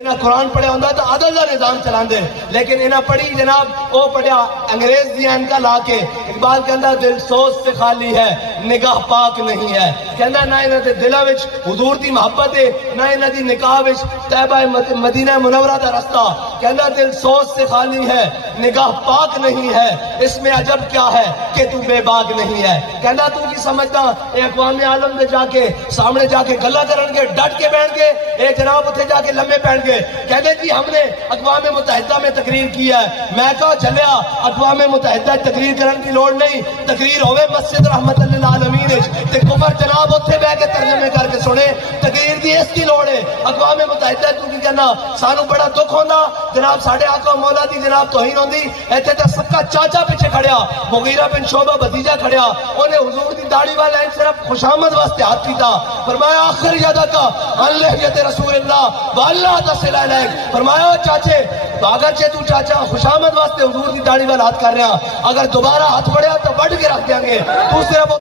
قرآن پڑھیا ہوں تو عدل کا نظام چلا دے، لیکن انہیں پڑھی جناب وہ پڑھیا انگریز دیان کا لا کے۔ اقبال کہندا دل سوچ سے خالی ہے نگاہ پاک نہیں ہے، کہندا نہ انہاں دے دلاں وچ حضور دی محبت ہے، نہ انہاں دی نکاح وچ طیبہ مدینہ منورہ دا رستہ، کہندا دل سوچ سے خالی ہے نگاہ پاک نہیں ہے، اس میں عجب کیا ہے کہ تو بے باک نہیں ہے۔ کہندا تو کی سمجھدا اے اقوام عالم دے جا کے سامنے جا کے گلا کرن گے، ڈٹ کے بیٹھ گے، اے جناب اتھے جا کے لمبے پہن گے۔ کہتے جی ہم نے اقوام متحدہ میں تقریر کیا ہے، میں کہا چلیا اقوام متحدہ تقریر کرن کی لوڑ نہیں، تقریر ہوئے مسجد رحمت للعالمین تے کفر جناب اتھے بہ کے ترجمے کر کے سنے، تقریر دی اس کی لوڑ ہے۔ اقوام متحدہ تو کی کہنا سانو بڑا دکھ ہوندا جناب ساڈے آقا مولا دی جناب توہین ہوندی، ایتھے تے سب کا چاچا پیچھے کھڑیا مغیرہ بن شعبہ بھتیجا کھڑیا، اونے حضور دی داڑھی والا صرف خوشامد واسطے ہاتھ کیتا، فرمایا آخر یادکا لہجت رسول اللہ واللہ تصلا الیک، فرمایا چاچے اگرچہ تو چاچا خوشامد واسطے حضور دی داڑھی والا ہاتھ کر رہا، اگر دوبارہ ہاتھ بڑھیا تو وڈ کے رکھ دیں گے، تو صرف